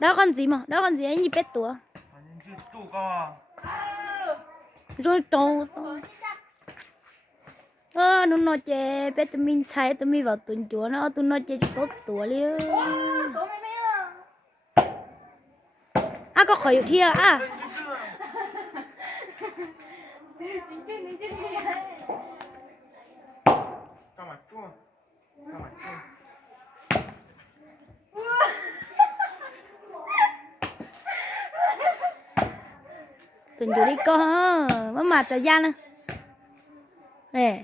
Đó con gì mà, đó con gì ấy như bé tuổi. Rồi trâu. Nó nói chè bé tụi mình xài tụi mình vào tuần chúa nó tụi nó chè tốt tuổi liền. À có khỏi thiệt à. Tuần chúa đi co mà mặt cho gian nè. Nè.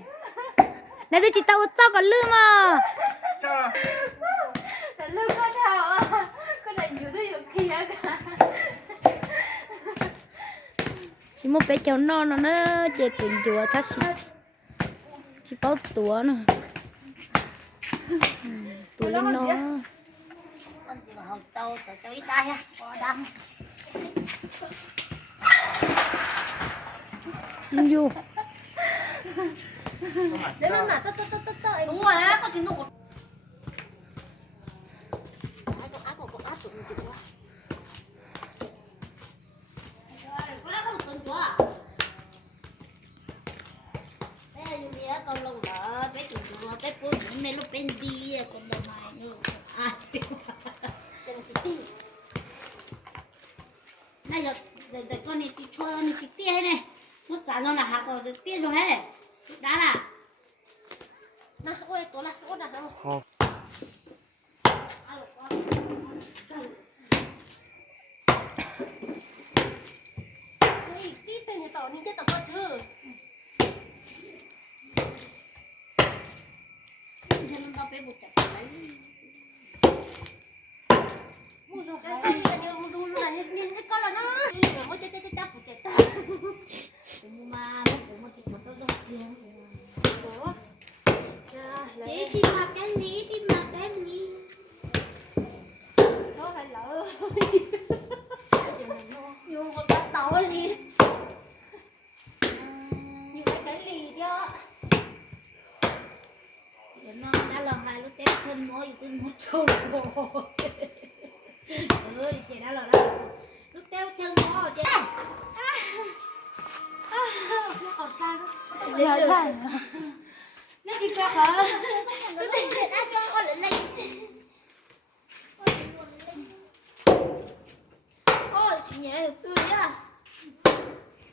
Này tôi chỉ tao còn lư mà. lư con nào con này nhiều thứ nhiều kia cả. Chỉ một bé cháu non nó chè tuần chúa thắt chỉ bao tuổi nữa. Tuổi lên nó. Con gì mà hồng tàu cháu ít tay ha, có đăng. Vô. Đấy nó là tất đúng rồi á, con chỉ nó một. Con áp dụng chịu quá. Có đã có một tuần chúa à? Bé Julia con lông đỡ, bé tuần chúa, bé bố gì mẹ lúc bên đi con đâu mà nữa. À, cái này tiêu. Này giờ con này chị chua này chị tia này, nó trả cho là hạt rồi tia rồi hết, đá là. Nè, ôi tối là, ôi đặt đâu. Ôi, tí tên này tỏ nên chết tao con chứ. Cho nên tao phải bột chặt đấy. Mua rồi cái con này là như là như con là nó. Rồi mới chết chắp bột chặt ta. Nhưng mà nó cũng một chút một đâu tiền. Ủa? Để xin mặc cái lý. Nó phải lỡ. Vô một cái tàu gì. Như cái lì đó. Để nó đã lần hai lúc tép thân mỗi từ một chỗ. Chị đã lần đó. Lúc tép thân mỗi chị. Nó còn xa đó. Nó chỉ cho hả? Nó đã cho con lên đây. Ôi, chị nhẹ được tươi nhá.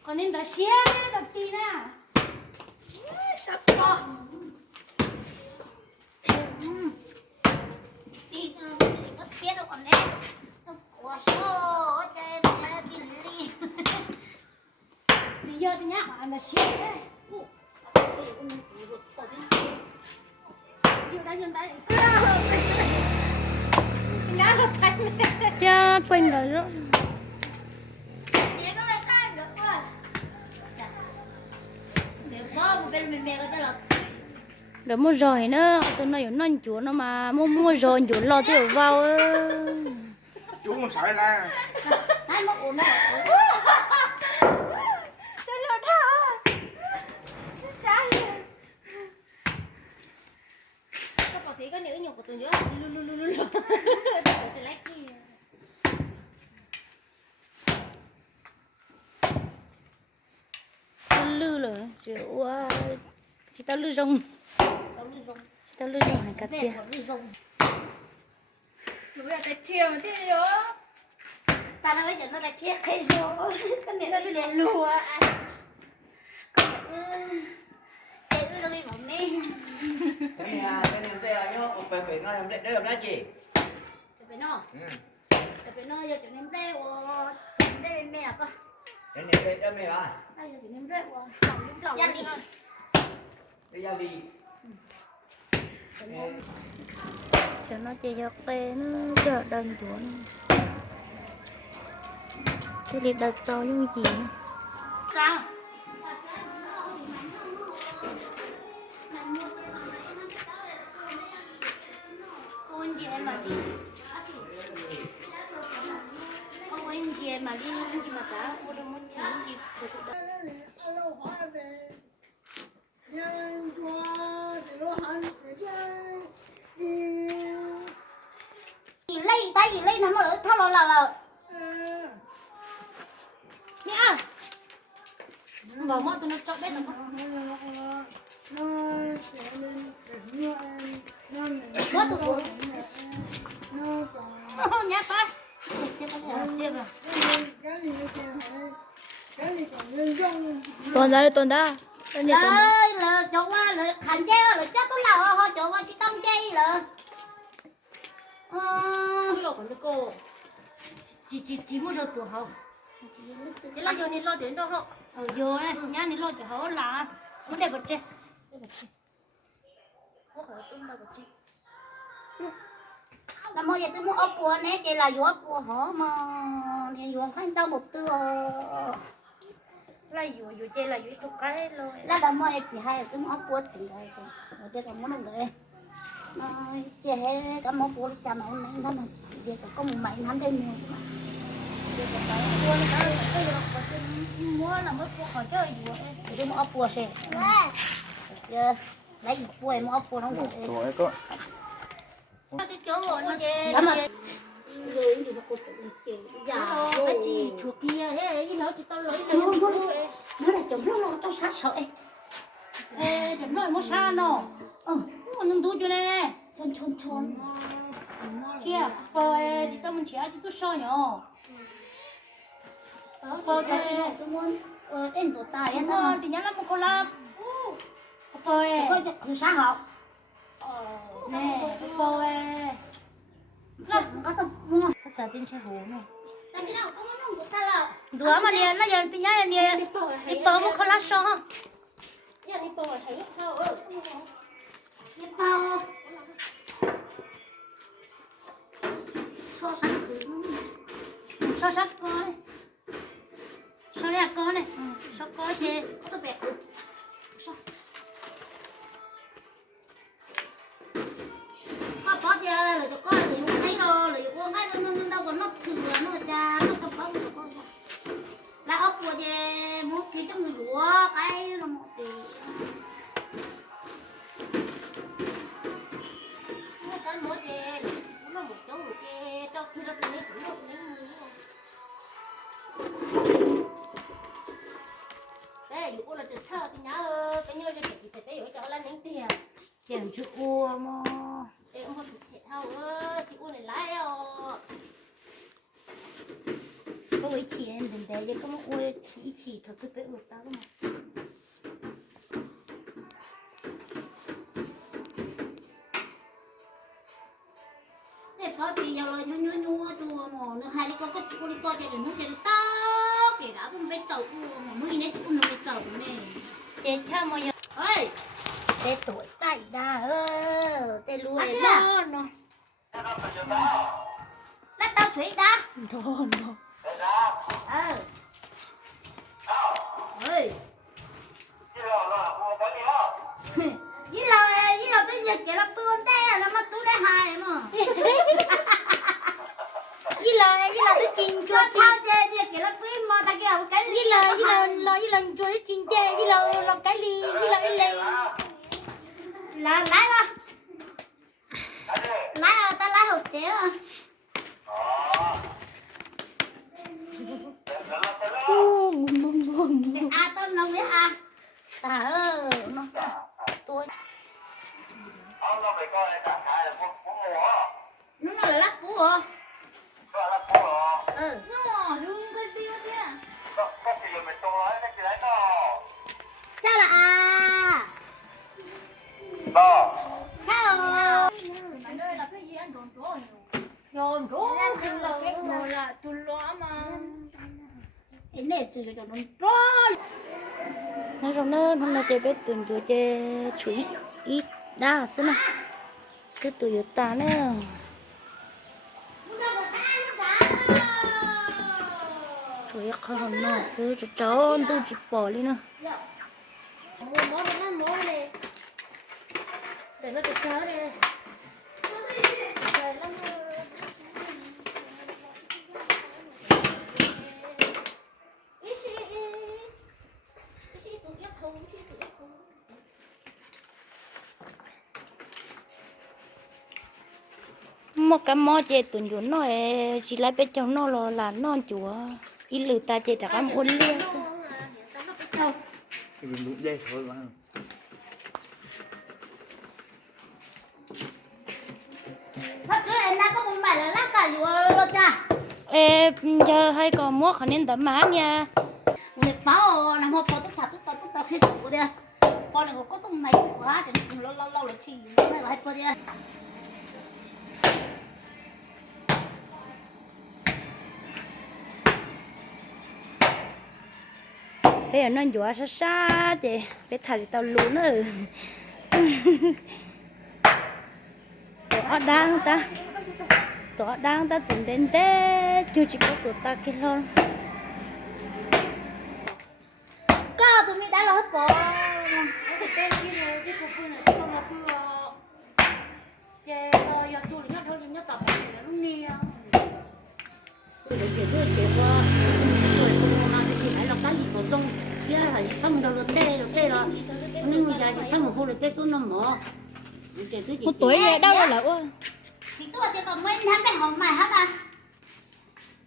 Còn nên đã xé đập tì nè. Sắp cho. Đi chị có xé đâu còn đấy. Ủa số trên đi đi. Bây giờ thì nhá, anh đã xé đấy. Cha quên rồi đó. Rồi mua rồi nữa, tôi nói non chúa nó mà mua rồi chúa lo tiêu vào. Chú không sợ la. Hai mất ổn đâu. Sao lột hả? Sao? Có thấy cái nữ nhục của tôi nữa. Lu. Tôi lấy kia. Lư rồi, chị tao lư rong. Chị tao lư rong này cả tia. Lúc là tay thiêu mà thế rồi. Ta nói giờ nó tay thiêu cái rồi. Cái này nó đi lên lùa. Chạy nó đi bóng đi. Cái này đây là nhá, phải ngay làm đây làm gì? Phải nó. Phải nó giờ chúng em rêu. Đây mẹ cơ. Cái này đây mày à? Đây giờ chúng em rêu. Ra đi. Đi ra đi. Cho nó chơi giọt tê nó chờ đơn chúa. Cái liệt đợt to như gì nữa. Sao? Con chị em mà đi. Con anh chị em mà đi anh chị mà cả cô đâu muốn chơi gì của sự đó. Nhìn lấy tay gì lên nó mà lỡ thao là mẹ bảo mọi tụi nó chọn bên nó bớt tụi nó nhá con xếp vào xếp vào tuần ra đi tuần ra ơi là chỗ qua là khánh chơi là chắc tôi là họ chỗ qua chỉ tông chơi là cô chỉ mua rồi tụi họ thế là giờ này lo đến đâu không giờ này nhá này lo cho họ là muốn đẹp vật chơi có phải chúng ta vật chơi là mua gì tôi mua ốc bùa nè chỉ là ốc bùa họ mà này dùng khăn tao một tưa là dù chơi là dù chụp cái rồi là mua chỉ hay tôi mua ốc bùa chỉ là một cái còn muốn làm gì chỉ hay cái món bùa chả mà ông thằng này chỉ có một mảnh thằng đây nhiều mua là mất bùa khỏi chơi gì vậy tôi mua ốc bùa xe lấy gì bùa mua ốc bùa nó ngồi Tuổi có. cái chỗ ngồi nó chê rồi gì nó cột chê già cái gì chuột kia thế cái nó chỉ tao lấy nó là chồng nó tao sát sợ ê chồng nó mua xa nó nâng túi cho nè chôn kia coi thì tao muốn chia thì tôi sao nhở coi tôi muốn đến tổ tài anh ơi thì nhớ là một con lợn coi cho xã học nè coi sao tin chơi hồ này rửa mà nè nó giờ tin nhá nè đi bấm một con lá xo đi bao so sánh coi so ya con này so coi chê có tôi bẹt có giờ là cho coi thì không thấy rồi là uống cái nó đâu còn nó thừa nó ra nó không có là ốc của chê muốn kia trong người rửa cái nó một thì cái mỗi chê nó một chỗ một chê cho khi nó lấy cũng được lấy đây dụ là trượt sơ thì nhớ cái nhớ cho chị phải ở chỗ là những tiền chèn chữ u mà em không thể thao chị u này lái có ý chỉ em đừng để cho có một ui chỉ thật cái bể một tao mà để có thì giờ rồi nhu tu mà nó hai đi có chị đi coi cho nó cho nó to kể đã cũng biết tàu mà mới nãy cũng nó biết tàu này chèn cha mà ơi để tuổi tay đa để lùi nó lát tao thủy đã nó ơi với là cái nhật chỉ là bươn té là mất túi lấy hai mà với là cái chinh cho thao chê thì chỉ là bươn mà ta kêu cái với là chuối chinh chê với là cái ly với là cái ly là lái mà lái ta lái hộp chế mà tao nó biết ta nó tôi nó là lắc cú hả nó đúng cái tiêu kia chắc là hello bạn ơi là cái gì anh đồn trốn nhôm rố là tôi lo mà cái này chỉ cho đồn trốn nó trong nó hôm nay chơi bé tuần rồi chơi chuối ít đa xí nè cái tuổi ta nè chuối không nó xứ cho trốn tôi chỉ bỏ đi nè để nó được chớ đi một cái mò chơi tuần chủ nó chỉ lấy bên trong nó là non chúa ít lử ta chơi chắc ăn uốn lia Thì mình đúng đây thôi mà. thật ra em đã có một bài là lắc cả rồi cha ê giờ hay còn mua khả nên tấm má nha người pháo làm hộp tất cả hết đủ đi con này có tông máy xóa cho nên lâu lại chỉ mấy lại qua đi bây giờ nó chúa xa xa thì bây thầy tao lú nữa tỏ đang ta tuần đến thế chưa chỉ có tụi ta kia thôi có tụi mình đã lo hết bộ cái tên kia này cái cục này không là cứ cái giờ chú thì thôi thì nhớ tập nó nè tôi để qua tôi không mang cái gì là cái gì của sông kia là xong rồi rồi nhưng mà giờ xong một hôm là tôi nó mở một tuổi đâu là lỡ chị tôi thì còn mấy năm mấy hồng mày hả ba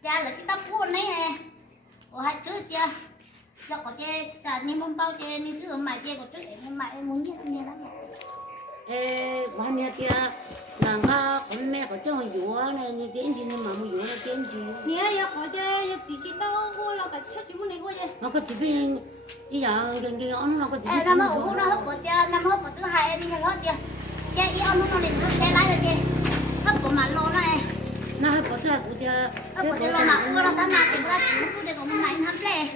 cha là chị tao buồn đấy nè ủa hai trước chưa cho có chơi trả ni mông bao chơi ni cứ mày chơi có trước em mày em muốn biết nghe lắm ê ba mẹ kia nàng ha con mẹ có chơi dúa này như tiếng gì nhưng mà mua dúa là tiếng gì nè giờ có chơi chị tao cô là cái chất chúng mình coi nó có chỉ viên bây giờ gần nó có chỉ viên năm hộp nó hấp bữa chơi năm hộp bữa thứ hai đi hết chưa chơi đi ông nó liền nó xe lái rồi chơi hấp của mặt lô này nó hấp của xe của chơi hấp của chơi mà cũng nó tắm mà thì bữa nó cứ để của mình hấp lẹ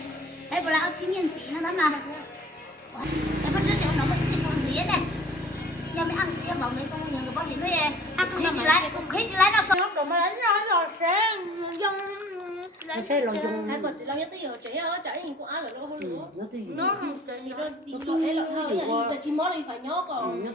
hay bữa là chín miếng tí nó tắm mà cái phần trước nó có cái con gì này giờ mới ăn cái bọn người con nhiều người bác thì nói ăn không khí chỉ lái nó xong nó mới đánh rồi sẽ dùng xe lòng dùng hai còn lâu nhất tới giờ chạy ở chạy nhìn của ai rồi đâu hơn nữa nó nó thì nó đi nó lấy lợn hơi chỉ món thì phải nhớ còn